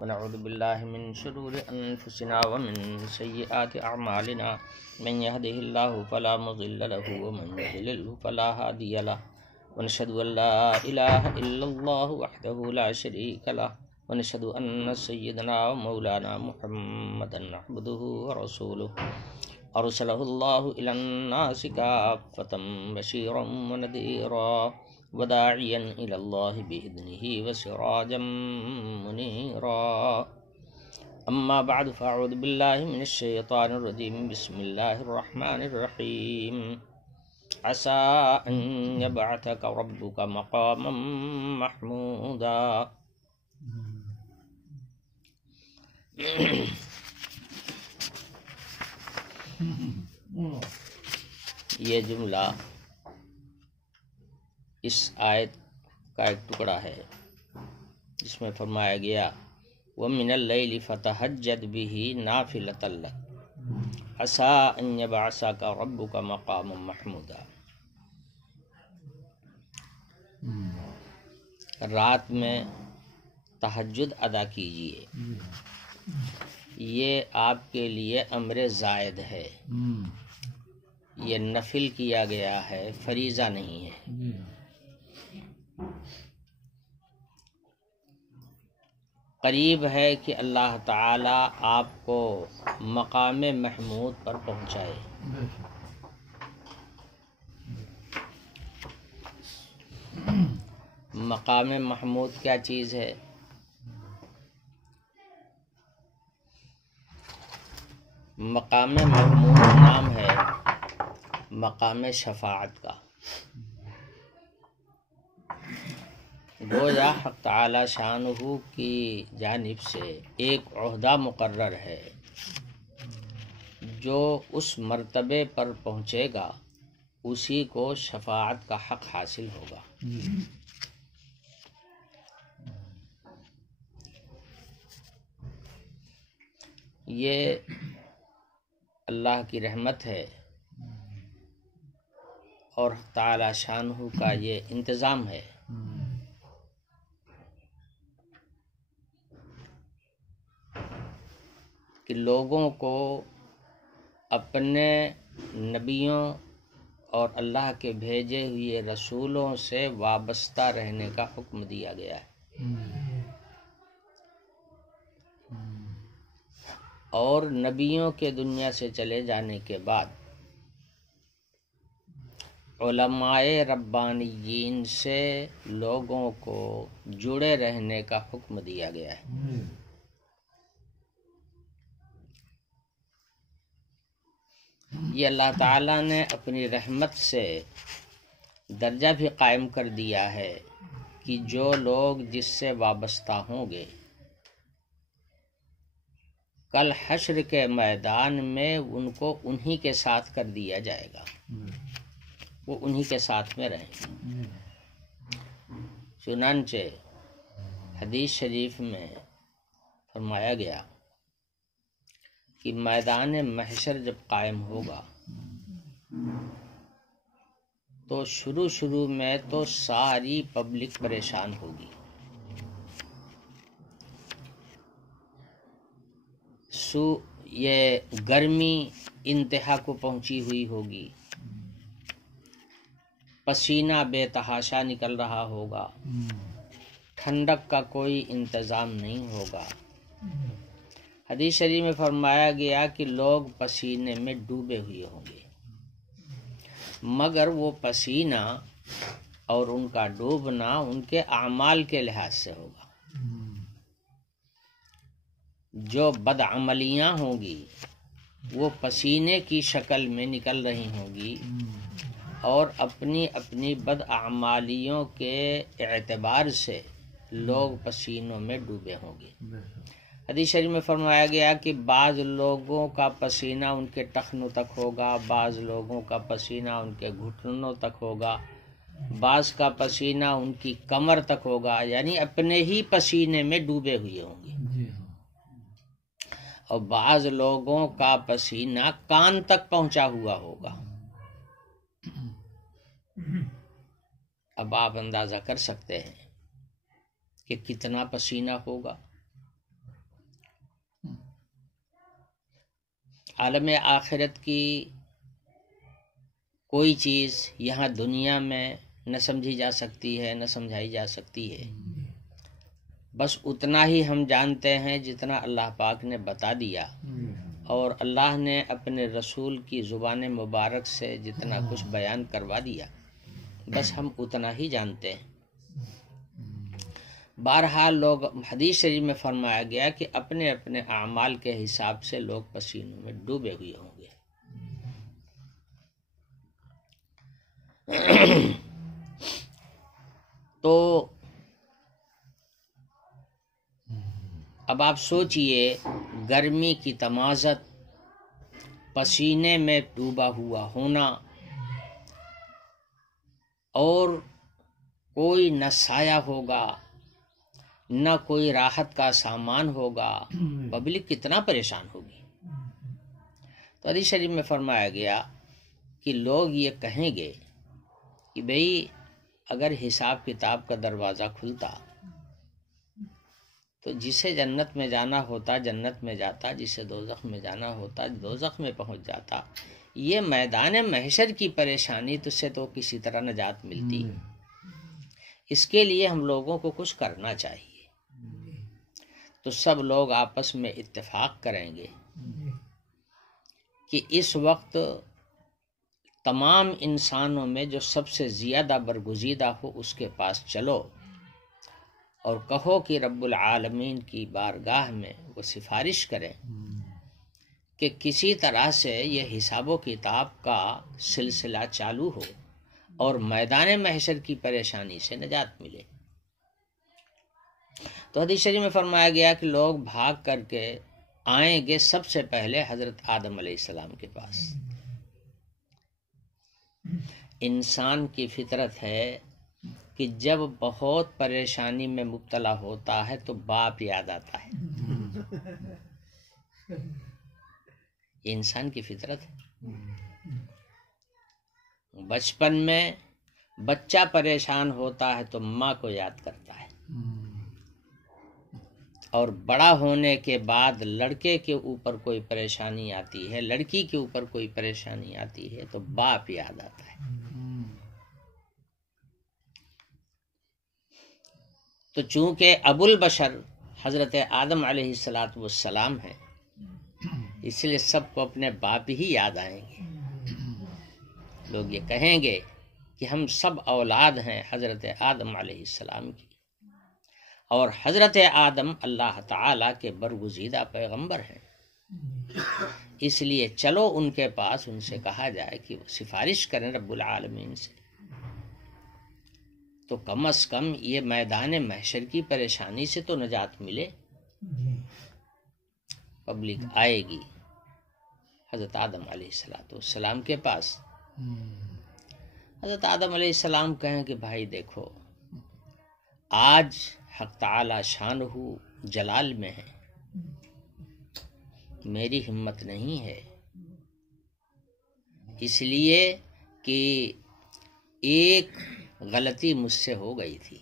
ونعوذ بالله من شرور أنفسنا ومن سيئات أعمالنا من يهده الله فلا مضل له ومن يضلل فلا هادي له ونشهد أن لا إله إلا الله وحده لا شريك له ونشهد أن سيدنا ومولانا محمدا عبده ورسوله أرسله الله إلى الناس كافة بشيرا ونذيرا وداعيا إلى الله بإذنه وسراجا منيرا أما بعد فأعوذ بالله من الشيطان الرجيم بسم الله الرحمن الرحيم عسى أن يبعثك ربك مقاما محمودا. یہ جملہ اس آیت کا ایک ٹکڑا ہے جس میں فرمایا گیا وَمِنَ اللَّيْلِ فَتَهَجَّدْ بِهِ نَافِلَةً لَكَ عَسَىٰ أَن يَبْعَثَكَ رَبُّكَ مَقَامًا مَحْمُودًا. رات میں تہجد ادا کیجیے، یہ آپ کے لیے امر زائد ہے، یہ نفل کیا گیا ہے، فریضہ نہیں ہے. قریب ہے کہ اللہ تعالی آپ کو مقام محمود پر پہنچائے. مقام محمود کیا چیز ہے؟ مقام محمود نام ہے مقام شفاعت کا. گویا حق تعالی شانہ کی جانب سے ایک عہدہ مقرر ہے، جو اس مرتبے پر پہنچے گا اسی کو شفاعت کا حق حاصل ہوگا. یہ اللہ کی رحمت ہے اور تعالی شانہ کا یہ انتظام ہے کہ لوگوں کو اپنے نبیوں اور اللہ کے بھیجے ہوئے رسولوں سے وابستہ رہنے کا حکم دیا گیا ہے، اور نبیوں کے دنیا سے چلے جانے کے بعد علماء ربانیین سے لوگوں کو جڑے رہنے کا حکم دیا گیا ہے. یہ اللہ تعالیٰ نے اپنی رحمت سے درجہ بھی قائم کر دیا ہے کہ جو لوگ جس سے وابستہ ہوں گے کل حشر کے میدان میں ان کو انہی کے ساتھ کر دیا جائے گا، وہ انہی کے ساتھ میں رہیں گے. چنانچہ حدیث شریف میں فرمایا گیا کہ میدان محشر جب قائم ہوگا تو شروع میں تو ساری پبلک پریشان ہوگی، یہ گرمی انتہا کو پہنچی ہوئی ہوگی، پسینہ بے تحاشا نکل رہا ہوگا، ٹھنڈک کا کوئی انتظام نہیں ہوگا. حدیث شریف میں فرمایا گیا کہ لوگ پسینے میں ڈوبے ہوئے ہوں گے، مگر وہ پسینہ اور ان کا ڈوبنا ان کے اعمال کے لحاظ سے ہوگا. جو بدعملیاں ہوں گی وہ پسینے کی شکل میں نکل رہی ہوں گی اور اپنی اپنی بدعمالیوں کے اعتبار سے لوگ پسینوں میں ڈوبے ہوں گے. حدیث شریف میں فرمایا گیا کہ بعض لوگوں کا پسینہ ان کے ٹخنوں تک ہوگا، بعض لوگوں کا پسینہ ان کے گھٹنوں تک ہوگا، بعض کا پسینہ ان کی کمر تک ہوگا، یعنی اپنے ہی پسینے میں ڈوبے ہوئے ہوں گے. اور بعض لوگوں کا پسینہ کان تک پہنچا ہوا ہوگا. اب آپ اندازہ کر سکتے ہیں کہ کتنا پسینہ ہوگا. عالم آخرت کی کوئی چیز یہاں دنیا میں نہ سمجھی جا سکتی ہے نہ سمجھائی جا سکتی ہے، بس اتنا ہی ہم جانتے ہیں جتنا اللہ پاک نے بتا دیا، اور اللہ نے اپنے رسول کی زبان مبارک سے جتنا کچھ بیان کروا دیا، بس ہم اتنا ہی جانتے ہیں۔ بہرحال لوگ، حدیث شریف میں فرمایا گیا کہ اپنے اپنے اعمال کے حساب سے لوگ پسینوں میں ڈوبے ہوئے ہوں گے۔ تو اب آپ سوچئے، گرمی کی تمازت، پسینے میں ڈوبا ہوا ہونا، اور کوئی نہ سایہ ہوگا نہ کوئی راحت کا سامان ہوگا، پبلک کتنا پریشان ہوگی۔ تو حدیث شریف میں فرمایا گیا کہ لوگ یہ کہیں گے کہ بھئی اگر حساب کتاب کا دروازہ کھلتا تو جسے جنت میں جانا ہوتا جنت میں جاتا، جسے دوزخ میں جانا ہوتا دوزخ میں پہنچ جاتا، یہ میدان محشر کی پریشانی تو سے تو کسی طرح نجات ملتی۔ اس کے لیے ہم لوگوں کو کچھ کرنا چاہیے۔ تو سب لوگ آپس میں اتفاق کریں گے کہ اس وقت تمام انسانوں میں جو سب سے زیادہ برگزیدہ ہو اس کے پاس چلو اور کہو کہ رب العالمین کی بارگاہ میں وہ سفارش کریں کہ کسی طرح سے یہ حساب و کتاب کا سلسلہ چالو ہو اور میدان محشر کی پریشانی سے نجات ملے۔ تو حدیث شریف میں فرمایا گیا کہ لوگ بھاگ کر کے آئیں گے سب سے پہلے حضرت آدم علیہ السلام کے پاس۔ انسان کی فطرت ہے کہ جب بہت پریشانی میں مبتلا ہوتا ہے تو باپ یاد آتا ہے، یہ انسان کی فطرت ہے۔ بچپن میں بچہ پریشان ہوتا ہے تو ماں کو یاد کرتا ہے، اور بڑا ہونے کے بعد لڑکے کے اوپر کوئی پریشانی آتی ہے، لڑکی کے اوپر کوئی پریشانی آتی ہے تو باپ یاد آتا ہے۔ تو چونکہ ابو البشر حضرت آدم علیہ السلام ہے، اس لیے سب کو اپنے باپ ہی یاد آئیں گے۔ لوگ یہ کہیں گے کہ ہم سب اولاد ہیں حضرت آدم علیہ السلام کی، اور حضرت آدم اللہ تعالیٰ کے برگزیدہ پیغمبر ہیں، اس لیے چلو ان کے پاس، ان سے کہا جائے کہ وہ سفارش کریں رب العالمین سے، تو کم از کم یہ میدان محشر کی پریشانی سے تو نجات ملے۔ پبلک آئے گی حضرت آدم علیہ السلام کے پاس۔ حضرت آدم علیہ السلام کہیں کہ بھائی دیکھو، آج حق تعالی شانہ جلال میں ہے، میری ہمت نہیں ہے، اس لیے کہ ایک غلطی مجھ سے ہو گئی تھی،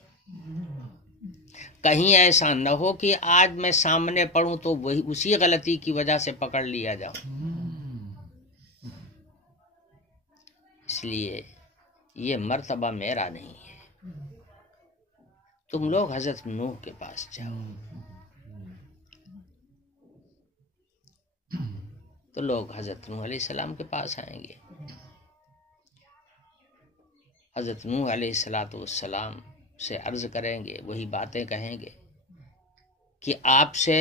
کہیں ایسا نہ ہو کہ آج میں سامنے پڑھوں تو وہی اسی غلطی کی وجہ سے پکڑ لیا جاؤں، اس لیے یہ مرتبہ میرا نہیں ہے، تم لوگ حضرت نوح کے پاس جاؤ۔ تو لوگ حضرت نوح علیہ السلام کے پاس آئیں گے، حضرت نوح علیہ السلام سے عرض کریں گے، وہی باتیں کہیں گے کہ آپ سے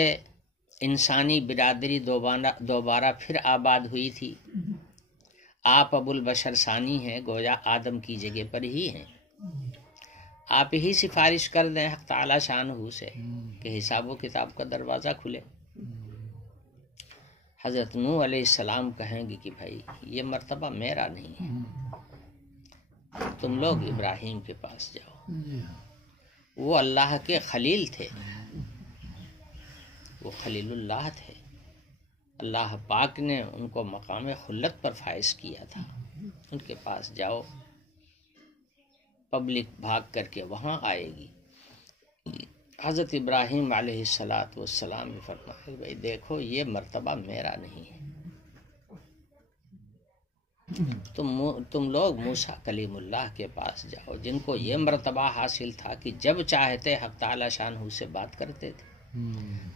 انسانی برادری دوبارہ پھر آباد ہوئی تھی، آپ ابو البشر ثانی ہیں، گویا آدم کی جگہ پر ہی ہیں، آپ ہی سفارش کر دیں حق تعالی شانہ سے کہ حساب و کتاب کا دروازہ کھلے۔ حضرت نوح علیہ السلام کہیں گے کہ بھائی یہ مرتبہ میرا نہیں ہے، تم لوگ ابراہیم کے پاس جاؤ، وہ اللہ کے خلیل تھے، وہ خلیل اللہ تھے، اللہ پاک نے ان کو مقام خلت پر فائز کیا تھا، ان کے پاس جاؤ۔ پبلک بھاگ کر کے وہاں آئے گی۔ حضرت ابراہیم علیہ السلام نے فرمایا بھائی دیکھو یہ مرتبہ میرا نہیں ہے، تم لوگ موسیٰ کلیم اللہ کے پاس جاؤ، جن کو یہ مرتبہ حاصل تھا کہ جب چاہتے حق تعالی شانہ سے بات کرتے تھے،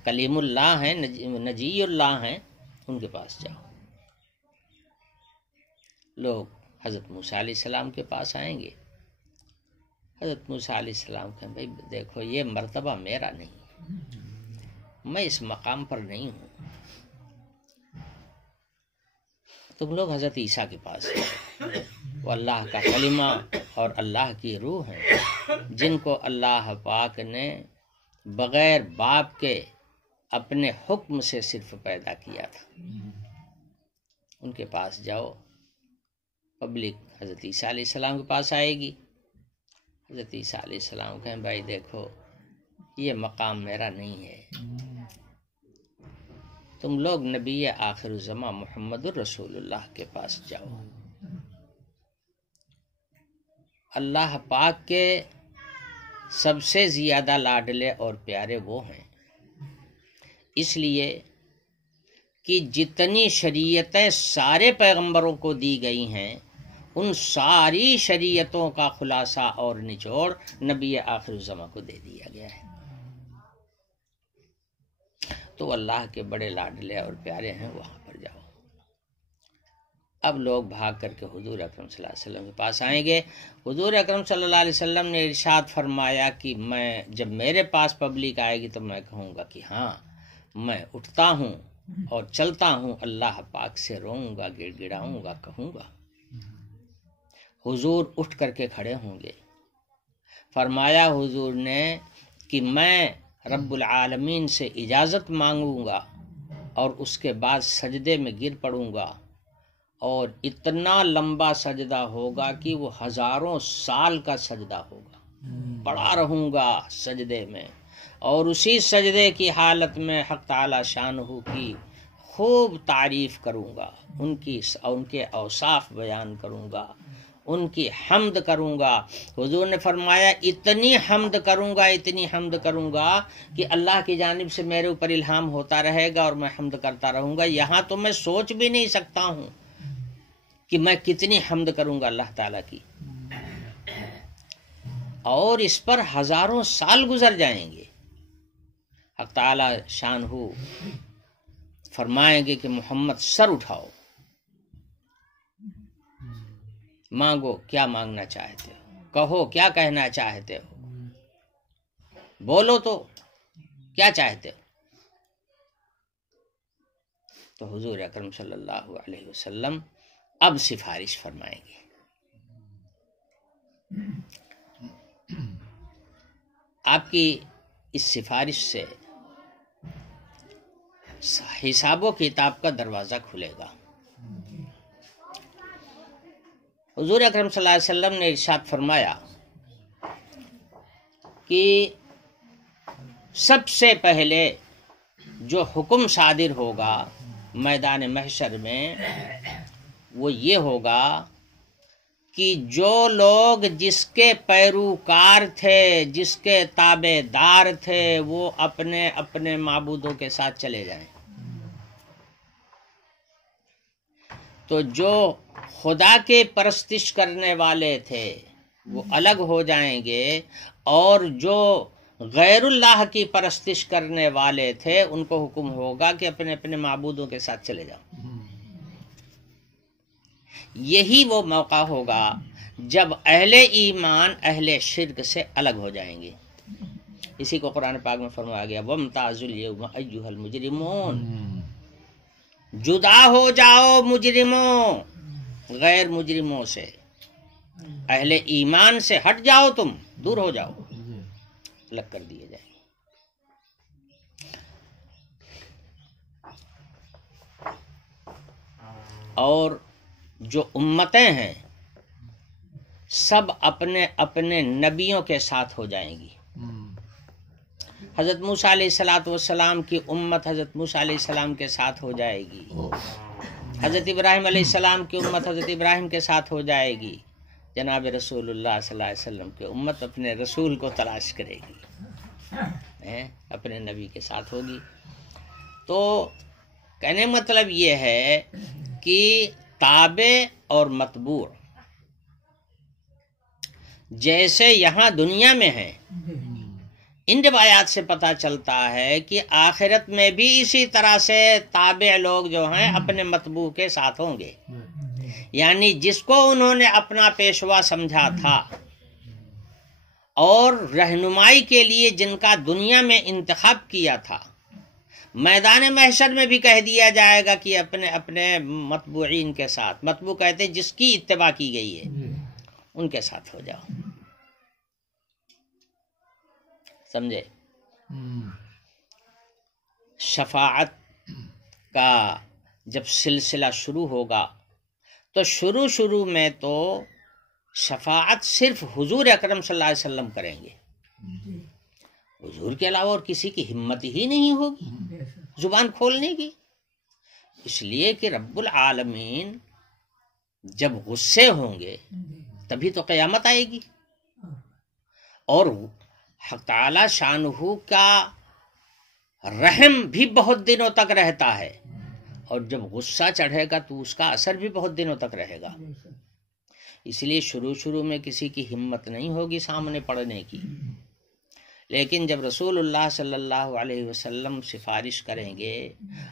کلیم اللہ ہیں، نجی اللہ ہیں، ان کے پاس جاؤ۔ لوگ حضرت موسیٰ علیہ السلام کے پاس آئیں گے، حضرت موسیٰ علیہ السلام کہیں بھائی دیکھو یہ مرتبہ میرا نہیں، میں اس مقام پر نہیں ہوں، تم لوگ حضرت عیسیٰ کے پاس جاؤ، وہ اللہ کا کلمہ اور اللہ کی روح ہیں، جن کو اللہ پاک نے بغیر باپ کے اپنے حکم سے صرف پیدا کیا تھا، ان کے پاس جاؤ۔ پبلک حضرت عیسیٰ علیہ السلام کے پاس آئے گی، حضرت عیسیٰ علیہ السلام کہیں بھائی دیکھو یہ مقام میرا نہیں ہے، تم لوگ نبی آخر الزمان محمد الرسول اللہ کے پاس جاؤ۔ اللہ پاک کے سب سے زیادہ لاڈلے اور پیارے وہ ہیں، اس لیے کہ جتنی شریعتیں سارے پیغمبروں کو دی گئی ہیں، ان ساری شریعتوں کا خلاصہ اور نچوڑ نبی آخر الزمان کو دے دیا گیا ہے، تو اللہ کے بڑے لاڈلے اور پیارے ہیں، وہاں پر جاؤ۔ اب لوگ بھاگ کر کے حضور اکرم صلی اللہ علیہ وسلم کے پاس آئیں گے۔ حضور اکرم صلی اللہ علیہ وسلم نے ارشاد فرمایا کہ میں جب میرے پاس پبلک آئے گی تو میں کہوں گا کہ ہاں میں اٹھتا ہوں اور چلتا ہوں، اللہ پاک سے روؤں گا، گڑ گڑاؤں گا، کہوں گا۔ حضور اٹھ کر کے کھڑے ہوں گے، فرمایا حضور نے کہ میں رب العالمین سے اجازت مانگوں گا اور اس کے بعد سجدے میں گر پڑوں گا، اور اتنا لمبا سجدہ ہوگا کہ وہ ہزاروں سال کا سجدہ ہوگا، پڑا رہوں گا سجدے میں، اور اسی سجدے کی حالت میں حق تعالی شانہ کی خوب تعریف کروں گا، ان کے اوصاف بیان کروں گا، ان کی حمد کروں گا۔ حضور نے فرمایا اتنی حمد کروں گا، اتنی حمد کروں گا کہ اللہ کی جانب سے میرے اوپر الہام ہوتا رہے گا اور میں حمد کرتا رہوں گا، یہاں تو میں سوچ بھی نہیں سکتا ہوں کہ میں کتنی حمد کروں گا اللہ تعالیٰ کی، اور اس پر ہزاروں سال گزر جائیں گے۔ حق تعالی شانہ فرمائیں گے کہ محمد سر اٹھاؤ، مانگو کیا مانگنا چاہتے ہو، کہو کیا کہنا چاہتے ہو، بولو تو کیا چاہتے ہو۔ تو حضور اکرم صلی اللہ علیہ وسلم اب سفارش فرمائیں گے۔ آپ کی اس سفارش سے حساب و کتاب کا دروازہ کھلے گا۔ حضور اکرم صلی اللہ علیہ وسلم نے ارشاد فرمایا کہ سب سے پہلے جو حکم صادر ہوگا میدان محشر میں وہ یہ ہوگا کہ جو لوگ جس کے پیروکار تھے، جس کے تابع دار تھے، وہ اپنے اپنے معبودوں کے ساتھ چلے جائیں، تو جو خدا کے پرستش کرنے والے تھے وہ الگ ہو جائیں گے، اور جو غیر اللہ کی پرستش کرنے والے تھے ان کو حکم ہوگا کہ اپنے اپنے معبودوں کے ساتھ چلے جاؤ۔ یہی وہ موقع ہوگا جب اہل ایمان اہل شرک سے الگ ہو جائیں گے۔ اسی کو قرآن پاک میں فرمایا گیا وَامْتَازُوا الْيَوْمَ أَيُّهَا الْمُجْرِمُونَ، جدا ہو جاؤ مجرموں غیر مجرموں سے، اہل ایمان سے ہٹ جاؤ، تم دور ہو جاؤ، الگ کر دیے جائیں گے۔ اور جو امتیں ہیں سب اپنے اپنے نبیوں کے ساتھ ہو جائیں گی۔ حضرت موسیٰ علیہ السلام کی امت حضرت موسیٰ علیہ السلام کے ساتھ ہو جائے گی، حضرت ابراہیم علیہ السلام کی امت حضرت ابراہیم کے ساتھ ہو جائے گی، جناب رسول اللہ صلی اللہ علیہ وسلم کی امت اپنے رسول کو تلاش کرے گی، اپنے نبی کے ساتھ ہوگی۔ تو کہنے مطلب یہ ہے کہ تابع اور متبوع جیسے یہاں دنیا میں ہیں، ان روایات سے پتہ چلتا ہے کہ آخرت میں بھی اسی طرح سے تابع لوگ جو ہیں اپنے متبوع کے ساتھ ہوں گے، یعنی جس کو انہوں نے اپنا پیشوا سمجھا تھا اور رہنمائی کے لیے جن کا دنیا میں انتخاب کیا تھا، میدان محشر میں بھی کہہ دیا جائے گا کہ اپنے اپنے متبوعین کے ساتھ، متبوع کہتے ہیں جس کی اتباع کی گئی ہے، ان کے ساتھ ہو جاؤ. سمجھے؟ شفاعت کا جب سلسلہ شروع ہوگا تو شروع میں تو شفاعت صرف حضور اکرم صلی اللہ علیہ وسلم کریں گے، حضور کے علاوہ اور کسی کی ہمت ہی نہیں ہوگی زبان کھولنے کی، اس لیے کہ رب العالمین جب غصے ہوں گے تبھی تو قیامت آئے گی، اور حق تعالی شانہ کا رحم بھی بہت دنوں تک رہتا ہے، اور جب غصہ چڑھے گا تو اس کا اثر بھی بہت دنوں تک رہے گا. اس لیے شروع میں کسی کی ہمت نہیں ہوگی سامنے پڑھنے کی، لیکن جب رسول اللہ صلی اللہ علیہ وسلم سفارش کریں گے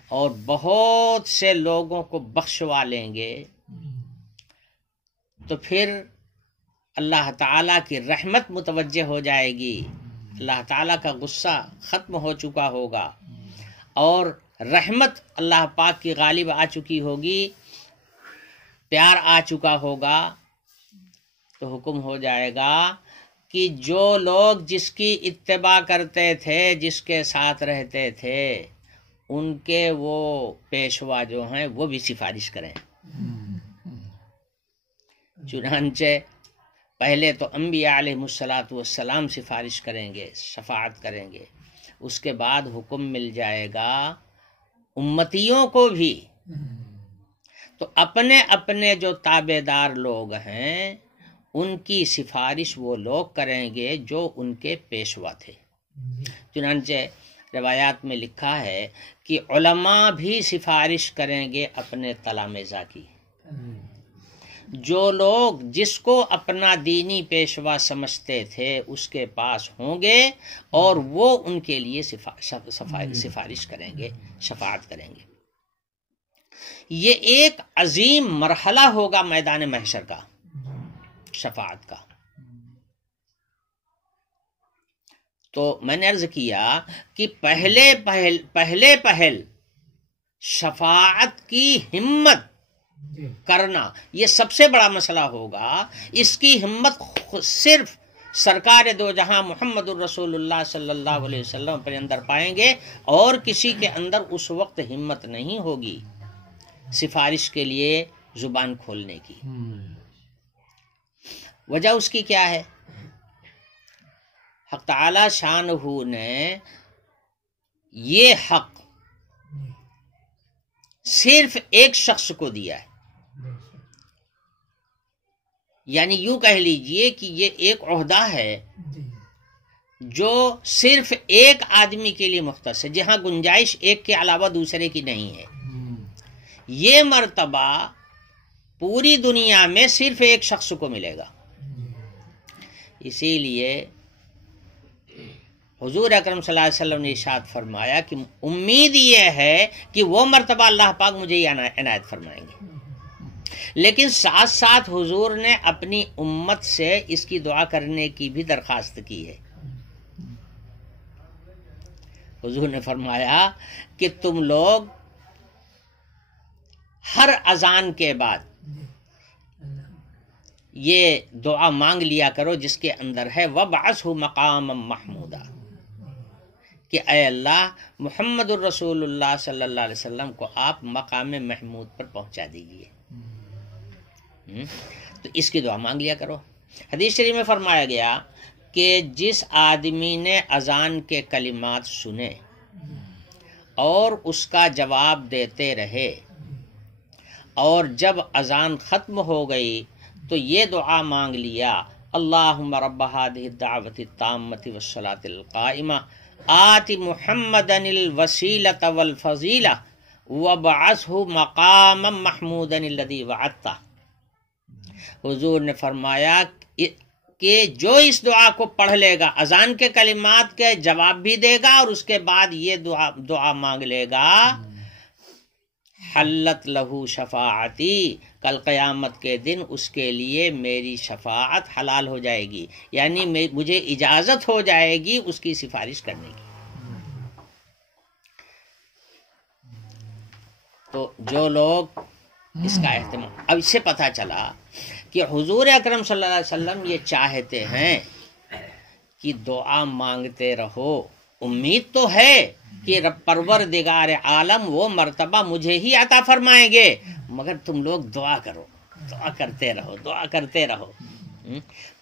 اور بہت سے لوگوں کو بخشوا لیں گے تو پھر اللہ تعالیٰ کی رحمت متوجہ ہو جائے گی، اللہ تعالیٰ کا غصہ ختم ہو چکا ہوگا اور رحمت اللہ پاک کی غالب آ چکی ہوگی، پیار آ چکا ہوگا، تو حکم ہو جائے گا کہ جو لوگ جس کی اتباع کرتے تھے، جس کے ساتھ رہتے تھے، ان کے وہ پیشوا جو ہیں وہ بھی سفارش کریں. چنانچہ پہلے تو انبیاء علیہ السلام سفارش کریں گے، شفاعت کریں گے، اس کے بعد حکم مل جائے گا امتیوں کو بھی، تو اپنے اپنے جو تابع دار لوگ ہیں ان کی سفارش وہ لوگ کریں گے جو ان کے پیشوا تھے. چنانچہ روایات میں لکھا ہے کہ علماء بھی سفارش کریں گے اپنے تلامذہ کی، جو لوگ جس کو اپنا دینی پیشوا سمجھتے تھے اس کے پاس ہوں گے اور وہ ان کے لیے سفارش کریں گے، شفاعت کریں گے. یہ ایک عظیم مرحلہ ہوگا میدان محشر کا، شفاعت کا. تو میں نے عرض کیا کہ پہلے شفاعت کی ہمت کرنا یہ سب سے بڑا مسئلہ ہوگا. اس کی ہمت صرف سرکار دو جہاں محمد الرسول اللہ صلی اللہ علیہ وسلم پر اندر پائیں گے، اور کسی کے اندر اس وقت ہمت نہیں ہوگی سفارش کے لیے زبان کھولنے کی. وجہ اس کی کیا ہے؟ حق تعالی شانہ نے یہ حق صرف ایک شخص کو دیا ہے، یعنی یوں کہہ لیجئے کہ یہ ایک عہدہ ہے جو صرف ایک آدمی کے لیے مختص ہے، جہاں گنجائش ایک کے علاوہ دوسرے کی نہیں ہے. یہ مرتبہ پوری دنیا میں صرف ایک شخص کو ملے گا. اسی لیے حضور اکرم صلی اللہ علیہ وسلم نے ارشاد فرمایا کہ امید یہ ہے کہ وہ مرتبہ اللہ پاک مجھے یہ عنایت فرمائیں گے، لیکن ساتھ ساتھ حضور نے اپنی امت سے اس کی دعا کرنے کی بھی درخواست کی ہے. حضور نے فرمایا کہ تم لوگ ہر اذان کے بعد یہ دعا مانگ لیا کرو جس کے اندر ہے وَبْعَثْهُ مَقَامًا مَحْمُودًا، کہ اے اللہ محمد الرسول اللہ صلی اللہ علیہ وسلم کو آپ مقام محمود پر پہنچا دیجئے. تو اس کی دعا مانگ لیا کرو. حدیث شریف میں فرمایا گیا کہ جس آدمی نے اذان کے کلمات سنے اور اس کا جواب دیتے رہے اور جب اذان ختم ہو گئی تو یہ دعا مانگ لیا اللہم رب هذه الدعوة التامة والصلاة القائمة آت محمدا الوسیلة والفضیلة وَبَعَثْهُ مَقَامًا مَحْمُودًا الَّذِي وَعَدتَّهُ، حضور نے فرمایا کہ جو اس دعا کو پڑھ لے گا، اذان کے کلمات کے جواب بھی دے گا اور اس کے بعد یہ دعا مانگ لے گا، حلت لہو شفاعتی، کل قیامت کے دن اس کے لیے میری شفاعت حلال ہو جائے گی، یعنی مجھے اجازت ہو جائے گی اس کی سفارش کرنے کی۔ تو جو لوگ اس کا اہتمام، اب اس سے پتہ چلا کہ حضور اکرم صلی اللہ علیہ وسلم یہ چاہتے ہیں کہ دعا مانگتے رہو، امید تو ہے کہ رب پروردگار عالم وہ مرتبہ مجھے ہی عطا فرمائیں گے، مگر تم لوگ دعا کرو، دعا کرتے رہو، دعا کرتے رہو۔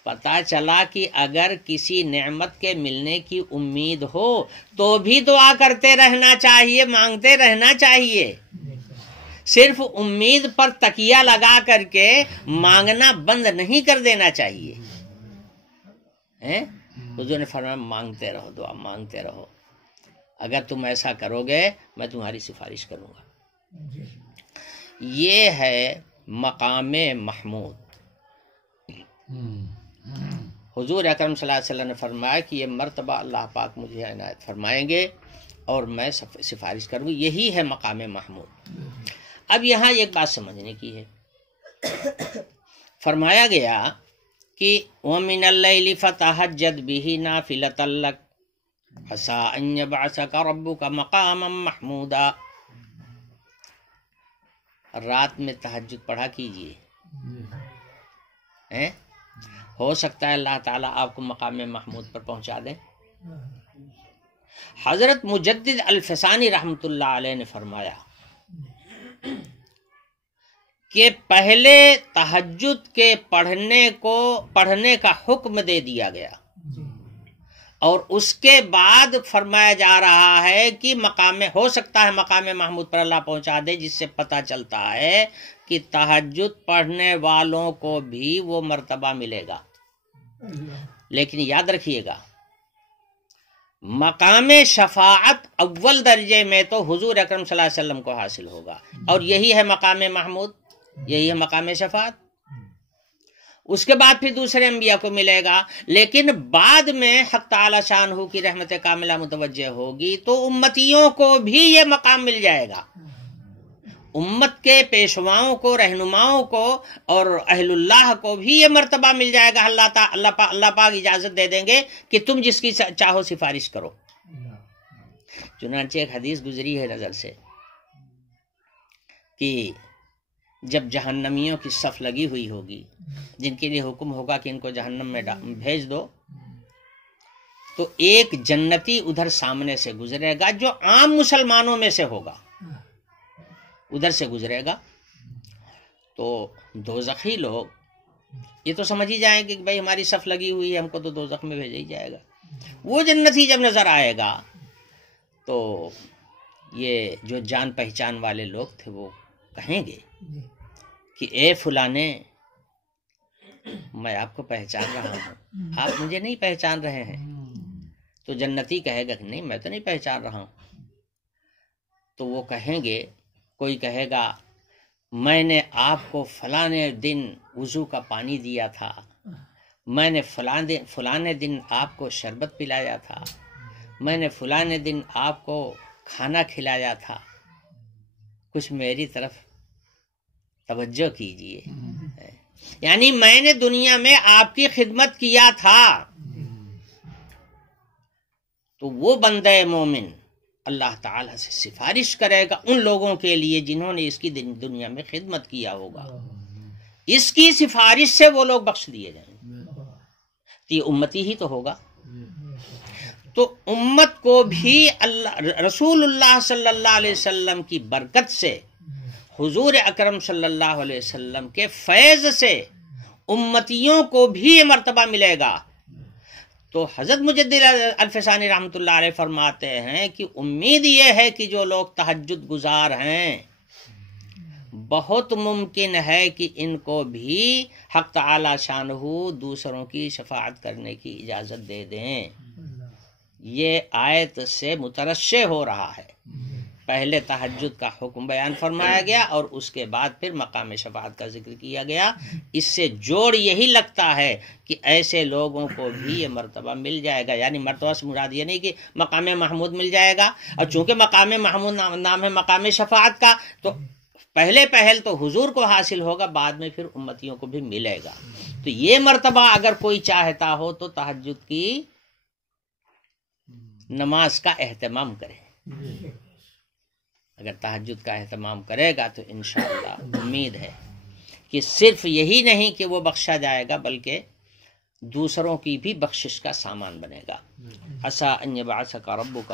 پتہ چلا کہ اگر کسی نعمت کے ملنے کی امید ہو تو بھی دعا کرتے رہنا چاہیے، مانگتے رہنا چاہیے، صرف امید پر تکیہ لگا کر کے مانگنا بند نہیں کر دینا چاہیے۔ حضور نے فرمایا مانگتے رہو، دعا مانگتے رہو، اگر تم ایسا کرو گے میں تمہاری سفارش کروں گا۔ یہ ہے مقام محمود۔ حضور اکرم صلی اللہ علیہ وسلم نے فرمایا کہ یہ مرتبہ اللہ پاک مجھے عنایت فرمائیں گے اور میں سفارش کروں گی، یہی ہے مقام محمود۔ اب یہاں ایک بات سمجھنے کی ہے، فرمایا گیا کہ وَمِنَ اللَّيْلِ فَتَهَجَّدْ بِهِ نَافِلَةً لَكَ عَسَىٰ أَن يَبْعَثَكَ رَبُّكَ مَقَامًا مَحْمُودًا، رات میں تہجد پڑھا کیجئے، ہو سکتا ہے اللہ تعالیٰ آپ کو مقام محمود پر پہنچا دے۔ حضرت مجدد الفسانی رحمۃ اللہ علیہ نے فرمایا کہ پہلے تہجد کے پڑھنے کا حکم دے دیا گیا اور اس کے بعد فرمایا جا رہا ہے کہ ہو سکتا ہے مقام محمود پر اللہ پہنچا دے، جس سے پتہ چلتا ہے کہ تہجد پڑھنے والوں کو بھی وہ مرتبہ ملے گا۔ لیکن یاد رکھیے گا، مقام شفاعت اول درجے میں تو حضور اکرم صلی اللہ علیہ وسلم کو حاصل ہوگا، اور یہی ہے مقام محمود، یہی ہے مقام شفاعت۔ اس کے بعد پھر دوسرے انبیاء کو ملے گا، لیکن بعد میں حق تعالی شانہ کی رحمت کاملہ متوجہ ہوگی تو امتیوں کو بھی یہ مقام مل جائے گا، امت کے پیشواؤں کو، رہنماؤں کو اور اہل اللہ کو بھی یہ مرتبہ مل جائے گا۔ اللہ پاک اجازت دے دیں گے کہ تم جس کی چاہو سفارش کرو۔ چنانچہ ایک حدیث گزری ہے نظر سے کہ جب جہنمیوں کی صف لگی ہوئی ہوگی، جن کے لیے حکم ہوگا کہ ان کو جہنم میں بھیج دو، تو ایک جنتی ادھر سامنے سے گزرے گا جو عام مسلمانوں میں سے ہوگا، ادھر سے گزرے گا، تو دوزخی لوگ یہ تو سمجھ ہی جائیں گے کہ بھائی ہماری صف لگی ہوئی ہے، ہم کو تو دوزخ میں بھیجا ہی جائے گا۔ وہ جنتی جب نظر آئے گا تو یہ جو جان پہچان والے لوگ تھے وہ کہیں گے کہ اے فلانے، میں آپ کو پہچان رہا ہوں، آپ مجھے نہیں پہچان رہے ہیں۔ تو جنتی کہے گا کہ نہیں میں تو نہیں پہچان رہا ہوں۔ تو وہ کہیں گے، کوئی کہے گا میں نے آپ کو فلانے دن وضو کا پانی دیا تھا، میں نے فلانے دن آپ کو شربت پلایا تھا، میں نے فلانے دن آپ کو کھانا کھلایا تھا، کچھ میری طرف توجہ کیجئے، یعنی میں نے دنیا میں آپ کی خدمت کیا تھا۔ تو وہ بندہ مومن اللہ تعالیٰ سے سفارش کرے گا ان لوگوں کے لیے جنہوں نے اس کی دنیا میں خدمت کیا ہوگا، اس کی سفارش سے وہ لوگ بخش دیے جائیں گے، تو یہ امتی ہی تو ہوگا۔ تو امت کو بھی رسول اللہ صلی اللہ علیہ وسلم کی برکت سے، حضور اکرم صلی اللہ علیہ وسلم کے فیض سے امتیوں کو بھی یہ مرتبہ ملے گا۔ تو حضرت مجدد الفسانی رحمۃ اللہ علیہ فرماتے ہیں کہ امید یہ ہے کہ جو لوگ تہجد گزار ہیں بہت ممکن ہے کہ ان کو بھی حق تعالی شانہ دوسروں کی شفاعت کرنے کی اجازت دے دیں۔ یہ آیت سے مترشح ہو رہا ہے پہلے تہجد کا حکم بیان فرمایا گیا اور اس کے بعد پھر مقام شفاعت کا ذکر کیا گیا۔ اس سے جوڑ یہی لگتا ہے کہ ایسے لوگوں کو بھی یہ مرتبہ مل جائے گا، یعنی مرتبہ سے مراد یہ نہیں کہ مقام محمود مل جائے گا، اور چونکہ مقام محمود نام ہے مقام شفاعت کا، تو پہل تو حضور کو حاصل ہوگا، بعد میں پھر امتیوں کو بھی ملے گا۔ تو یہ مرتبہ اگر کوئی چاہتا ہو تو تہجد کی نماز کا اہتمام کرے، اگر تہجد کا اہتمام کرے گا تو انشاءاللہ امید ہے کہ صرف یہی نہیں کہ وہ بخشا جائے گا بلکہ دوسروں کی بھی بخشش کا سامان بنے گا۔ عسیٰ ان یبعثک ربک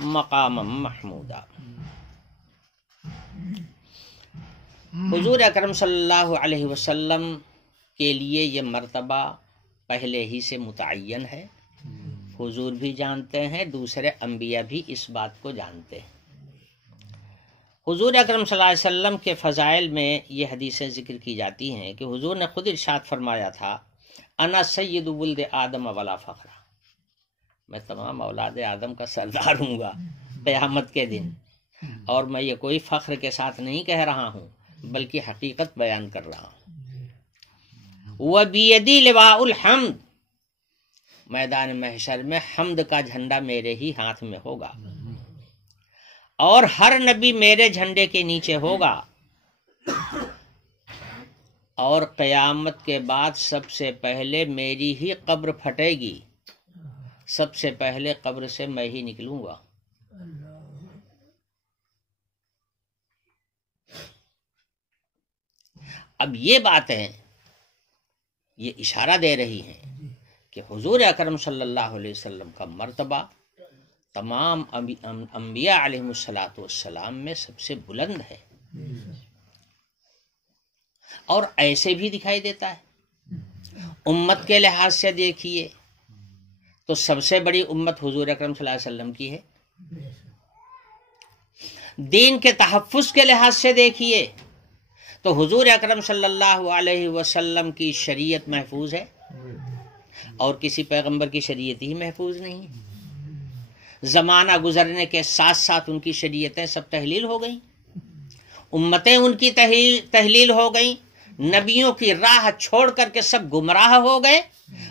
مقاما محمودا۔ حضور اکرم صلی اللہ علیہ وسلم کے لیے یہ مرتبہ پہلے ہی سے متعین ہے، حضور بھی جانتے ہیں، دوسرے انبیاء بھی اس بات کو جانتے ہیں۔ حضور اکرم صلی اللہ علیہ وسلم کے فضائل میں یہ حدیثیں ذکر کی جاتی ہیں کہ حضور نے خود ارشاد فرمایا تھا، انا سید ولد آدم ولا فخر، میں تمام اولاد آدم کا سردار ہوں گا قیامت کے دن، اور میں یہ کوئی فخر کے ساتھ نہیں کہہ رہا ہوں بلکہ حقیقت بیان کر رہا ہوں۔ وَبِيَدِي لِوَاءُ الْحَمْدِ، میدان محشر میں حمد کا جھنڈا میرے ہی ہاتھ میں ہوگا، اور ہر نبی میرے جھنڈے کے نیچے ہوگا، اور قیامت کے بعد سب سے پہلے میری ہی قبر پھٹے گی، سب سے پہلے قبر سے میں ہی نکلوں گا۔ اب یہ باتیں یہ اشارہ دے رہی ہیں کہ حضور اکرم صلی اللہ علیہ وسلم کا مرتبہ تمام انبیاء علیہ السلام میں سب سے بلند ہے، اور ایسے بھی دکھائی دیتا ہے۔ امت کے لحاظ سے دیکھیے تو سب سے بڑی امت حضور اکرم صلی اللہ علیہ وسلم کی ہے، دین کے تحفظ کے لحاظ سے دیکھیے تو حضور اکرم صلی اللہ علیہ وسلم کی شریعت محفوظ ہے، اور کسی پیغمبر کی شریعت ہی محفوظ نہیں ہے۔ زمانہ گزرنے کے ساتھ ساتھ ان کی شریعتیں سب تحلیل ہو گئیں، امتیں ان کی تحلیل ہو گئیں، نبیوں کی راہ چھوڑ کر کے سب گمراہ ہو گئے،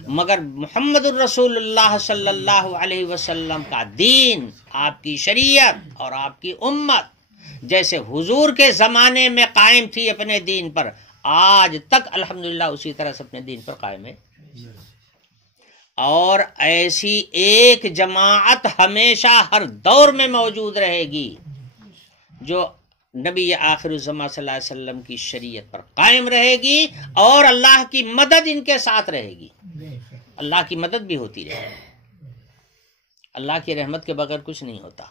مگر محمد الرسول اللہ صلی اللہ علیہ وسلم کا دین، آپ کی شریعت اور آپ کی امت جیسے حضور کے زمانے میں قائم تھی اپنے دین پر، آج تک الحمدللہ اسی طرح سے اپنے دین پر قائم ہے، اور ایسی ایک جماعت ہمیشہ ہر دور میں موجود رہے گی جو نبی آخر الزمان صلی اللہ علیہ وسلم کی شریعت پر قائم رہے گی، اور اللہ کی مدد ان کے ساتھ رہے گی، اللہ کی مدد بھی ہوتی رہے گی، اللہ کی رحمت کے بغیر کچھ نہیں ہوتا۔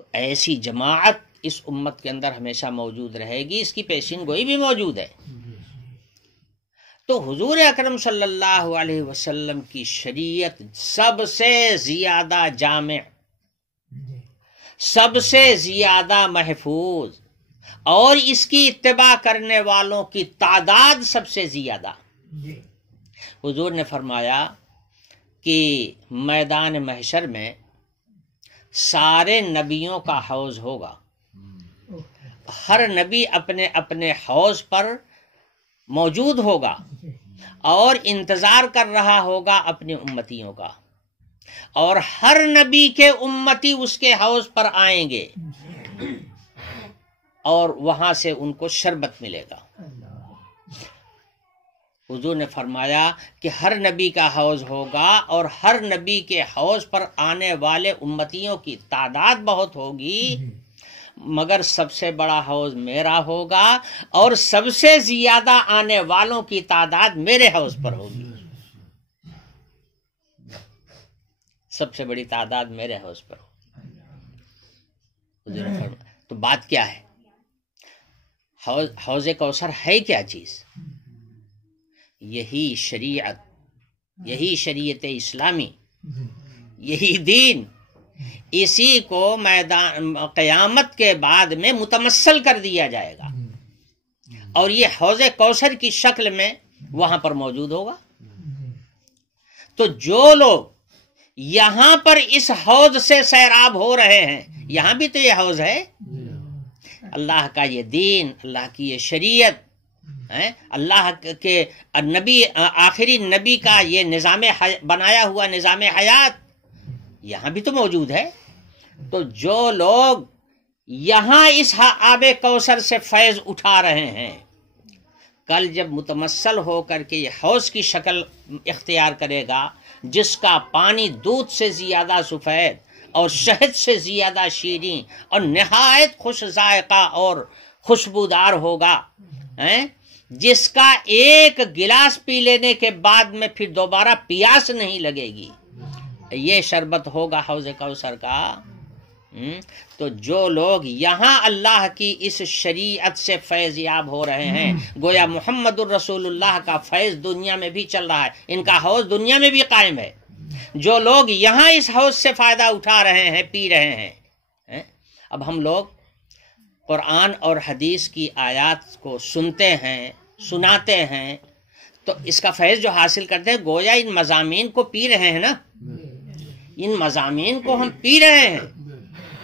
تو ایسی جماعت اس امت کے اندر ہمیشہ موجود رہے گی، اس کی پیشین گوئی بھی موجود ہے۔ تو حضور اکرم صلی اللہ علیہ وسلم کی شریعت سب سے زیادہ جامع، سب سے زیادہ محفوظ، اور اس کی اتباع کرنے والوں کی تعداد سب سے زیادہ۔ حضور نے فرمایا کہ میدان محشر میں سارے نبیوں کا حوض ہوگا، ہر نبی اپنے اپنے حوض پر موجود ہوگا اور انتظار کر رہا ہوگا اپنے امتیوں کا، اور ہر نبی کے امتی اس کے حوض پر آئیں گے اور وہاں سے ان کو شربت ملے گا۔ حضور نے فرمایا کہ ہر نبی کا حوض ہوگا، اور ہر نبی کے حوض پر آنے والے امتیوں کی تعداد بہت ہوگی، مگر سب سے بڑا حوض میرا ہوگا، اور سب سے زیادہ آنے والوں کی تعداد میرے حوض پر ہوگی، سب سے بڑی تعداد میرے حوض پر ہوگی۔ تو بات کیا ہے؟ حوض کوثر ہے کیا چیز؟ یہی شریعت، یہی شریعت اسلامی، یہی دین، اسی کو میدان قیامت کے بعد میں متمثل کر دیا جائے گا، اور یہ حوض کوثر کی شکل میں وہاں پر موجود ہوگا۔ تو جو لوگ یہاں پر اس حوض سے سیراب ہو رہے ہیں. یہاں بھی تو یہ حوض ہے. اللہ کا یہ دین، اللہ کی یہ شریعت، اللہ کے نبی، آخری نبی کا یہ نظام بنایا ہوا نظام حیات یہاں بھی تو موجود ہے. تو جو لوگ یہاں اس آب کوثر سے فیض اٹھا رہے ہیں، کل جب متمثل ہو کر کے یہ حوض کی شکل اختیار کرے گا، جس کا پانی دودھ سے زیادہ سفید اور شہد سے زیادہ شیریں اور نہایت خوش ذائقہ اور خوشبودار ہوگا، جس کا ایک گلاس پی لینے کے بعد میں پھر دوبارہ پیاس نہیں لگے گی، یہ شربت ہوگا حوض کوثر کا. تو جو لوگ یہاں اللہ کی اس شریعت سے فیض یاب ہو رہے ہیں، گویا محمد الرسول اللہ کا فیض دنیا میں بھی چل رہا ہے، ان کا حوض دنیا میں بھی قائم ہے. جو لوگ یہاں اس حوض سے فائدہ اٹھا رہے ہیں، پی رہے ہیں. اب ہم لوگ قرآن اور حدیث کی آیات کو سنتے ہیں، سناتے ہیں، تو اس کا فیض جو حاصل کرتے ہیں، گویا ان مضامین کو پی رہے ہیں نا. ان مضامین کو ہم پی رہے ہیں.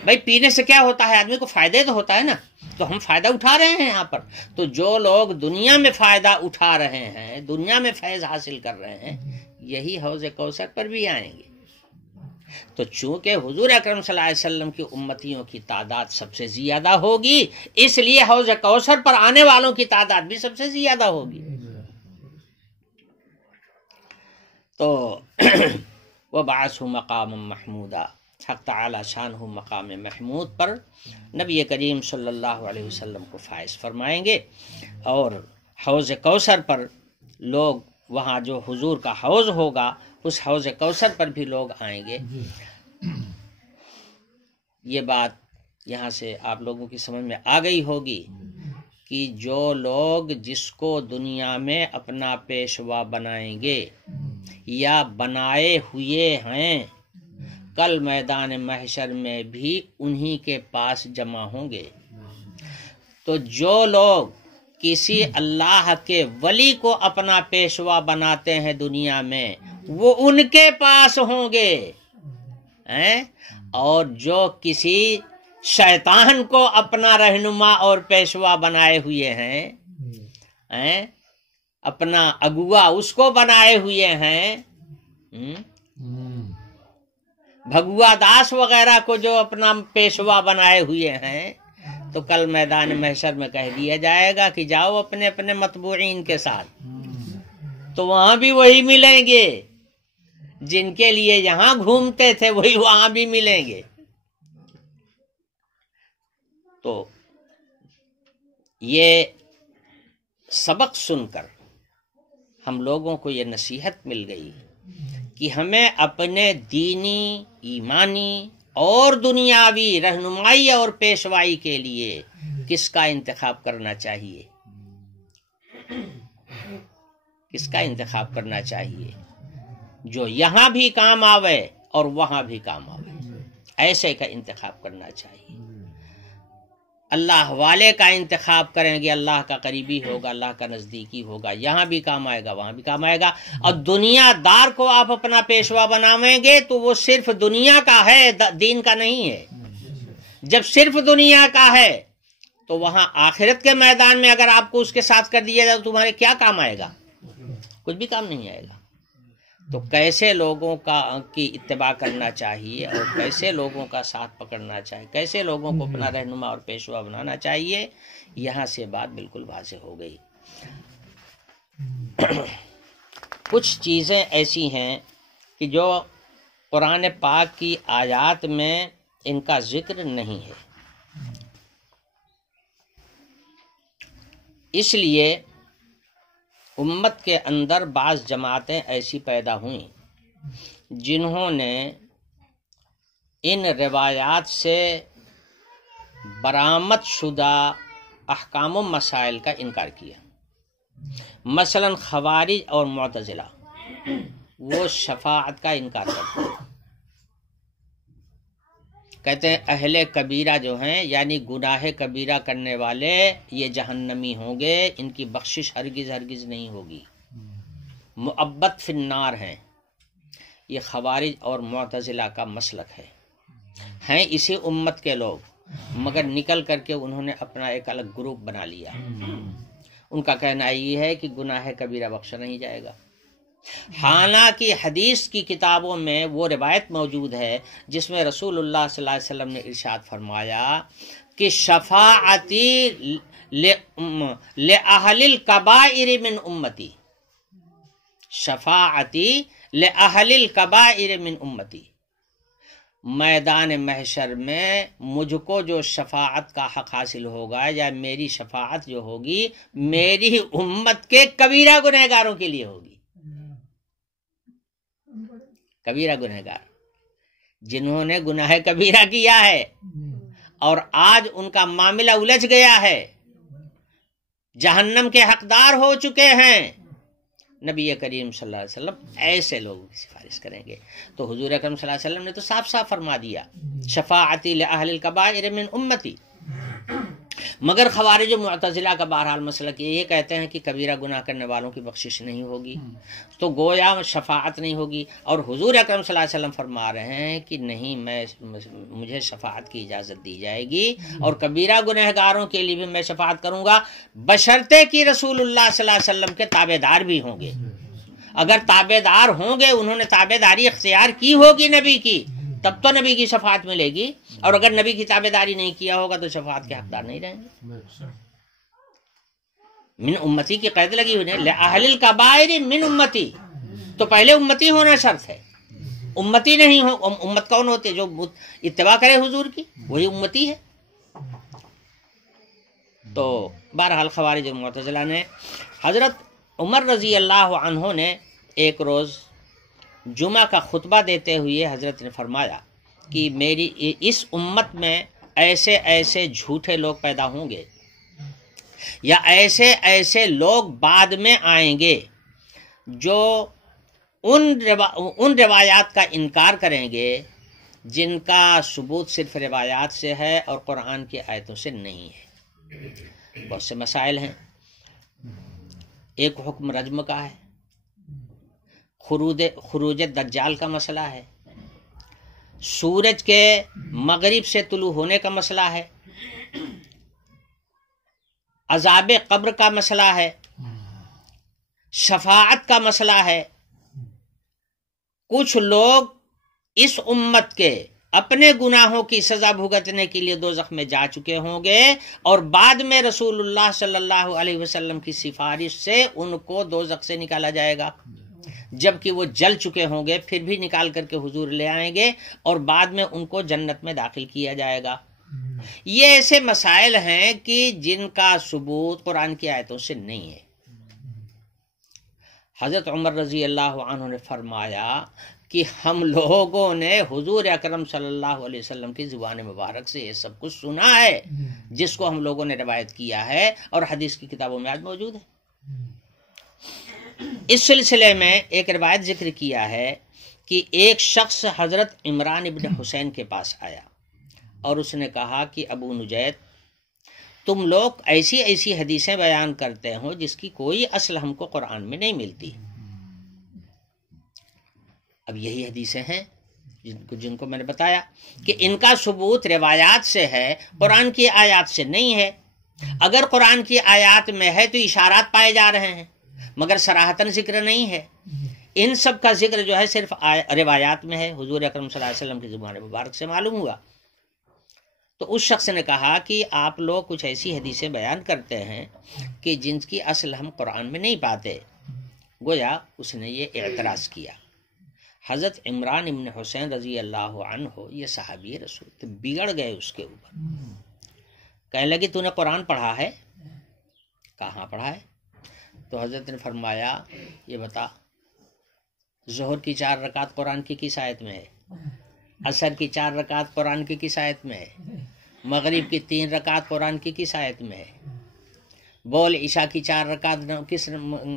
بھائی پینے سے کیا ہوتا ہے؟ آدمی کو فائدے تو ہوتا ہے نا. تو ہم فائدہ اٹھا رہے ہیں یہاں پر. تو جو لوگ دنیا میں فائدہ اٹھا رہے ہیں، دنیا میں فیض حاصل کر رہے ہیں، یہی حوض کوثر پر بھی آئیں گے. تو چونکہ حضور اکرم صلی اللہ علیہ وسلم کی امتیوں کی تعداد سب سے زیادہ ہوگی، اس لیے حوض کوثر پر آنے والوں کی تعداد بھی سب سے زیادہ ہوگی. تو وَبَعَثْهُ مَقَامًا مَحْمُودًا، حق تعالی شانہ مقام محمود پر نبی کریم صلی اللہ علیہ وسلم کو فائز فرمائیں گے. اور حوض کوثر پر لوگ، وہاں جو حضور کا حوض ہوگا، اس حوض کوثر پر بھی لوگ آئیں گے. یہ بات یہاں سے آپ لوگوں کی سمجھ میں آ گئی ہوگی کہ جو لوگ جس کو دنیا میں اپنا پیشوا بنائیں گے یا بنائے ہوئے ہیں، کل میدان محشر میں بھی انہی کے پاس جمع ہوں گے. تو جو لوگ کسی اللہ کے ولی کو اپنا پیشوا بناتے ہیں دنیا میں، وہ ان کے پاس ہوں گے. اور جو کسی شیطان کو اپنا رہنما اور پیشوا بنائے ہوئے ہیں، اپنا اگوا اس کو بنائے ہوئے ہیں، بھگوا داس وغیرہ کو جو اپنا پیشوا بنائے ہوئے ہیں، تو کل میدان محشر میں کہہ دیا جائے گا کہ جاؤ اپنے اپنے متبوعین کے ساتھ. تو وہاں بھی وہی ملیں گے جن کے لیے یہاں گھومتے تھے، وہی وہاں بھی ملیں گے. تو یہ سبق سن کر ہم لوگوں کو یہ نصیحت مل گئی کہ ہمیں اپنے دینی، ایمانی اور دنیاوی رہنمائی اور پیشوائی کے لیے کس کا انتخاب کرنا چاہیے. کس کا انتخاب کرنا چاہیے جو یہاں بھی کام آوے اور وہاں بھی کام آوے. ایسے کا انتخاب کرنا چاہیے. اللہ والے کا انتخاب کریں گے، اللہ کا قریبی ہوگا، اللہ کا نزدیکی ہوگا، یہاں بھی کام آئے گا، وہاں بھی کام آئے گا. اور دنیا دار کو آپ اپنا پیشوا بناویں گے تو وہ صرف دنیا کا ہے، دین کا نہیں ہے. جب صرف دنیا کا ہے تو وہاں آخرت کے میدان میں اگر آپ کو اس کے ساتھ کر دیا جائے تو تمہارے کیا کام آئے گا؟ کچھ بھی کام نہیں آئے گا. تو کیسے لوگوں کی اتباع کرنا چاہیے اور کیسے لوگوں کا ساتھ پکڑنا چاہیے، کیسے لوگوں کو اپنا رہنما اور پیشوا بنانا چاہیے، یہاں سے بات بالکل واضح ہو گئی. کچھ چیزیں ایسی ہیں کہ جو قرآن پاک کی آیات میں ان کا ذکر نہیں ہے، اس لیے امت کے اندر بعض جماعتیں ایسی پیدا ہوئیں جنہوں نے ان روایات سے برآمد شدہ احکام و مسائل کا انکار کیا. مثلا خوارج اور معتزلہ وہ شفاعت کا انکار کرتے ہیں. کہتے ہیں اہل کبیرہ جو ہیں، یعنی گناہ کبیرہ کرنے والے، یہ جہنمی ہوں گے، ان کی بخشش ہرگز ہرگز نہیں ہوگی، مؤبد فی النار ہیں. یہ خوارج اور معتزلہ کا مسلک ہے، ہیں اسی امت کے لوگ، مگر نکل کر کے انہوں نے اپنا ایک الگ گروپ بنا لیا۔ ان کا کہنا یہ ہے کہ گناہ کبیرہ بخشا نہیں جائے گا، حالانکہ حدیث کی کتابوں میں وہ روایت موجود ہے جس میں رسول اللہ صلی اللہ علیہ وسلم نے ارشاد فرمایا کہ شفاعتی لأہل الکبائر من امتی، شفاعتی لأہل الکبائر من امتی، میدان محشر میں مجھ کو جو شفاعت کا حق حاصل ہوگا یا میری شفاعت جو ہوگی میری امت کے کبیرہ گنہگاروں کے لیے ہوگی۔ کبیرہ گنہگار جنہوں نے گناہ کبیرہ کیا ہے اور آج ان کا معاملہ الجھ گیا ہے، جہنم کے حقدار ہو چکے ہیں، نبی کریم صلی اللہ علیہ وسلم ایسے لوگوں کی سفارش کریں گے۔ تو حضور اکرم صلی اللہ علیہ وسلم نے تو صاف صاف فرما دیا شفاعتی لأہل الکبائر من امتی، مگر خوارج و معتزلہ کا بہرحال مسلک یہ کہتے ہیں کہ کبیرہ گناہ کرنے والوں کی بخشش نہیں ہوگی، تو گویا شفاعت نہیں ہوگی، اور حضور اکرم صلی اللہ علیہ وسلم فرما رہے ہیں کہ نہیں، مجھے شفاعت کی اجازت دی جائے گی اور کبیرہ گنہگاروں کے لیے بھی میں شفاعت کروں گا، بشرطے کہ رسول اللہ صلی اللہ علیہ وسلم کے تابع دار بھی ہوں گے۔ اگر تابع دار ہوں گے، انہوں نے تابع داری اختیار کی ہوگی نبی کی، تب تو نبی کی شفاعت ملے گی، اور اگر نبی کی تابع داری نہیں کیا ہوگا تو شفاعت کے حقدار نہیں رہیں گے۔ من امتی کی قید لگی ہوئی ہے، لأہل الکبائر من امتی، تو پہلے امتی ہونا شرط ہے، امتی نہیں ہو، امت کون ہوتی ہے؟ جو اتباع کرے حضور کی، وہی امتی ہے۔ تو بہرحال خوارج اور معتزلہ نے، حضرت عمر رضی اللہ عنہ نے ایک روز جمعہ کا خطبہ دیتے ہوئے حضرت نے فرمایا کہ میری اس امت میں ایسے ایسے جھوٹے لوگ پیدا ہوں گے یا ایسے ایسے لوگ بعد میں آئیں گے جو ان روایات کا انکار کریں گے جن کا ثبوت صرف روایات سے ہے اور قرآن کی آیتوں سے نہیں ہے۔ بہت سے مسائل ہیں، ایک حکم رجم کا ہے، خروج دجال کا مسئلہ ہے، سورج کے مغرب سے طلوع ہونے کا مسئلہ ہے، عذاب قبر کا مسئلہ ہے، شفاعت کا مسئلہ ہے۔ کچھ لوگ اس امت کے اپنے گناہوں کی سزا بھگتنے کے لیے دوزخ میں جا چکے ہوں گے، اور بعد میں رسول اللہ صلی اللہ علیہ وسلم کی سفارش سے ان کو دوزخ سے نکالا جائے گا، جبکہ وہ جل چکے ہوں گے، پھر بھی نکال کر کے حضور لے آئیں گے اور بعد میں ان کو جنت میں داخل کیا جائے گا۔ یہ ایسے مسائل ہیں کہ جن کا ثبوت قرآن کی آیتوں سے نہیں ہے۔ حضرت عمر رضی اللہ عنہ نے فرمایا کہ ہم لوگوں نے حضور اکرم صلی اللہ علیہ وسلم کی زبان مبارک سے یہ سب کچھ سنا ہے جس کو ہم لوگوں نے روایت کیا ہے اور حدیث کی کتابوں میں آج موجود ہے۔ اس سلسلے میں ایک روایت ذکر کیا ہے کہ ایک شخص حضرت عمران ابن حسین کے پاس آیا اور اس نے کہا کہ ابو نجید، تم لوگ ایسی ایسی حدیثیں بیان کرتے ہو جس کی کوئی اصل ہم کو قرآن میں نہیں ملتی۔ اب یہی حدیثیں ہیں جن کو میں نے بتایا کہ ان کا ثبوت روایات سے ہے، قرآن کی آیات سے نہیں ہے۔ اگر قرآن کی آیات میں ہے تو اشارات پائے جا رہے ہیں مگر صراحتاً ذکر نہیں ہے۔ ان سب کا ذکر جو ہے صرف روایات میں ہے، حضور اکرم صلی اللہ علیہ وسلم کی زبان مبارک سے معلوم ہوا۔ تو اس شخص نے کہا کہ آپ لوگ کچھ ایسی حدیثیں بیان کرتے ہیں کہ جن کی اصل ہم قرآن میں نہیں پاتے۔ گویا اس نے یہ اعتراض کیا۔ حضرت عمران ابن حسین رضی اللہ عنہ یہ صحابی رسول تھے، بگڑ گئے اس کے اوپر، کہنے لگے تو نے قرآن پڑھا ہے؟ کہاں پڑھا ہے؟ تو حضرت نے فرمایا یہ بتا، ظہر کی 4 رکعت قرآن کی کس آیت میں ہے؟ عصر کی 4 رکعت قرآن کی کس آیت میں ہے؟ مغرب کی 3 رکعت قرآن کی کس آیت میں ہے؟ بول عشاء کی 4 رکعت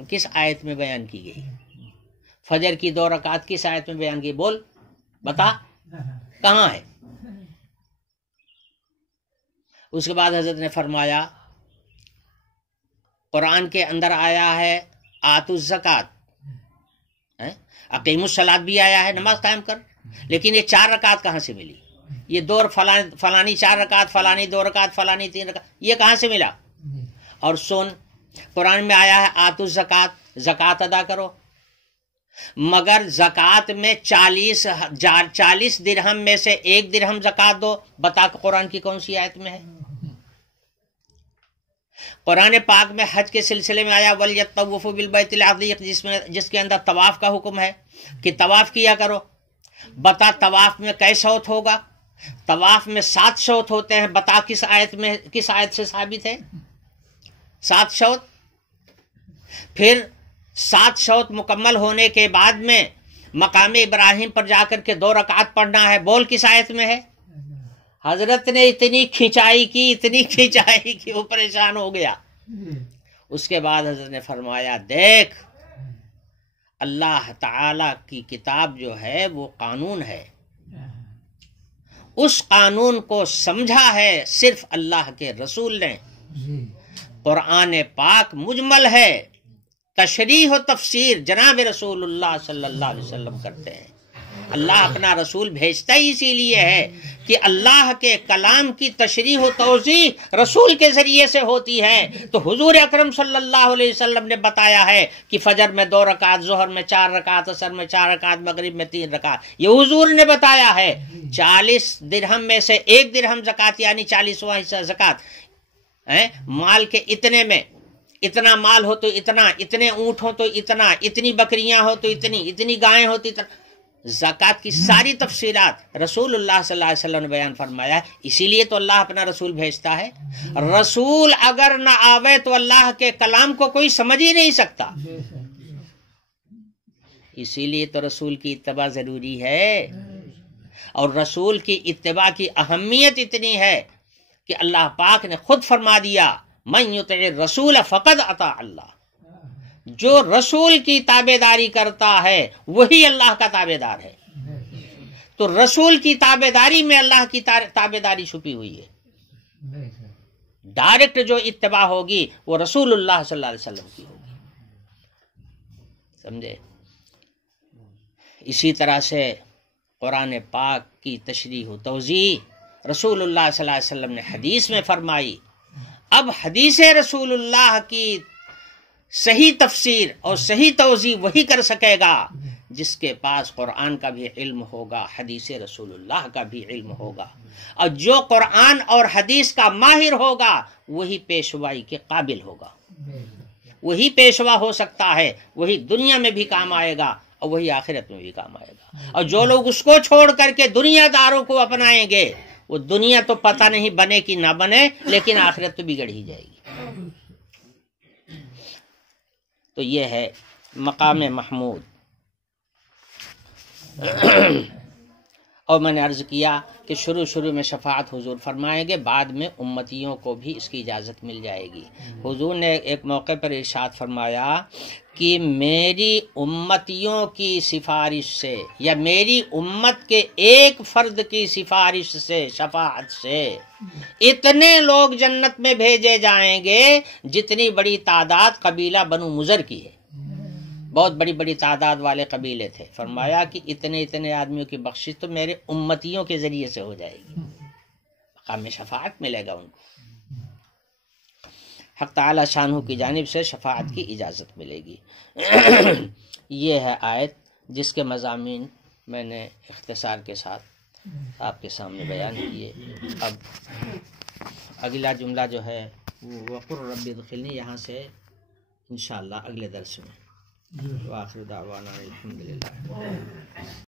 کس آیت میں بیان کی گئی؟ فجر کی 2 رکعت کس آیت میں بیان کی؟ بول بتا کہاں ہے؟ اس کے بعد حضرت نے فرمایا قرآن کے اندر آیا ہے آتوا الزکات، اقیم الصلاۃ بھی آیا ہے، نماز قائم کر، لیکن یہ 4 رکعت کہاں سے ملی؟ یہ فلانی 4 رکعت، فلانی 2 رکعت، فلانی 3 رکعت، یہ کہاں سے ملا؟ اور سن، قرآن میں آیا ہے آتوا الزکات، زکوٰۃ ادا کرو، مگر زکوٰۃ میں 40 درہم میں سے 1 درہم زکوٰۃ دو، بتا کہ قرآن کی کون سی آیت میں ہے؟ قرآن پاک میں حج کے سلسلے میں آیا وَلْيَطَّوِّفُوا بِالْبَيْتِ الْعَتِيقِ، جس کے اندر طواف کا حکم ہے کہ طواف کیا کرو، بتا طواف میں کئی شوط ہوگا؟ طواف میں 7 شوط ہوتے ہیں، بتا کس آیت سے ثابت ہے 7 شوط؟ پھر 7 شوط مکمل ہونے کے بعد میں مقام ابراہیم پر جا کر کے 2 رکعت پڑھنا ہے، بول کس آیت میں ہے؟ حضرت نے اتنی کھینچائی کی وہ پریشان ہو گیا۔ اس کے بعد حضرت نے فرمایا دیکھ، اللہ تعالی کی کتاب جو ہے وہ قانون ہے، اس قانون کو سمجھا ہے صرف اللہ کے رسول نے۔ قرآن پاک مجمل ہے، تشریح و تفسیر جناب رسول اللہ صلی اللہ علیہ وسلم کرتے ہیں۔ اللہ اپنا رسول بھیجتا ہی اسی لیے ہے کہ اللہ کے کلام کی تشریح و توضیح رسول کے ذریعے سے ہوتی ہے۔ تو حضور اکرم صلی اللہ علیہ وسلم نے بتایا ہے کہ فجر میں 2 رکعت، ظہر میں 4 رکعت، عصر میں 4 رکعت، مغرب میں 3 رکعت، یہ حضور نے بتایا ہے۔ 40 درہم میں سے 1 درہم زکوٰۃ، یعنی 40واں حصہ زکوٰۃ، مال کے اتنے میں، اتنا مال ہو تو اتنا، اتنے اونٹ ہو تو اتنا، اتنی بکریاں ہو تو اتنی گائیں ہو تو اتنا، زکوٰۃ کی ساری تفصیلات رسول اللہ صلی اللہ علیہ وسلم نے بیان فرمایا ہے۔ اسی لیے تو اللہ اپنا رسول بھیجتا ہے۔ رسول اگر نہ آوے تو اللہ کے کلام کو کوئی سمجھ ہی نہیں سکتا، اسی لیے تو رسول کی اتباع ضروری ہے۔ اور رسول کی اتباع کی اہمیت اتنی ہے کہ اللہ پاک نے خود فرما دیا من یطع الرسول فقد اطاع اللہ، جو رسول کی تابع داری کرتا ہے وہی اللہ کا تابع دار ہے۔ تو رسول کی تابع داری میں اللہ کی تابع داری چھپی ہوئی ہے۔ ڈائریکٹ جو اتباع ہوگی وہ رسول اللہ صلی اللہ علیہ وسلم کی ہوگی، سمجھے؟ اسی طرح سے قرآن پاک کی تشریح و توضیح رسول اللہ صلی اللہ علیہ وسلم نے حدیث میں فرمائی۔ اب حدیث رسول اللہ کی صحیح تفسیر اور صحیح توضیح وہی کر سکے گا جس کے پاس قرآن کا بھی علم ہوگا، حدیث رسول اللہ کا بھی علم ہوگا، اور جو قرآن اور حدیث کا ماہر ہوگا وہی پیشوائی کے قابل ہوگا، وہی پیشوا ہو سکتا ہے، وہی دنیا میں بھی کام آئے گا اور وہی آخرت میں بھی کام آئے گا۔ اور جو لوگ اس کو چھوڑ کر کے دنیا داروں کو اپنائیں گے، وہ دنیا تو پتہ نہیں بنے کہ نہ بنے، لیکن آخرت تو بگڑ ہی جائے گی۔ تو یہ ہے مقام محمود۔ اور میں نے عرض کیا کہ شروع میں شفاعت حضور فرمائیں گے، بعد میں امتیوں کو بھی اس کی اجازت مل جائے گی۔ حضور نے ایک موقع پر ارشاد فرمایا کہ میری امتیوں کی سفارش سے، یا میری امت کے ایک فرد کی سفارش سے، شفاعت سے اتنے لوگ جنت میں بھیجے جائیں گے جتنی بڑی تعداد قبیلہ بنو مضر کی ہے۔ بہت بڑی تعداد والے قبیلے تھے، فرمایا کہ اتنے آدمیوں کی بخشش تو میرے امتیوں کے ذریعے سے ہو جائے گی، مقام شفاعت ملے گا ان کو، حق تعالی شانہ کی جانب سے شفاعت کی اجازت ملے گی۔ یہ ہے آیت جس کے مضامین میں نے اختصار کے ساتھ آپ کے سامنے بیان کیے۔ اب اگلا جملہ جو ہے وَقُلْ رَبِّ ادْخِلْنِی، یہاں سے انشاءاللہ اگلے درس میں۔ وآخر دعوانا الحمدللہ۔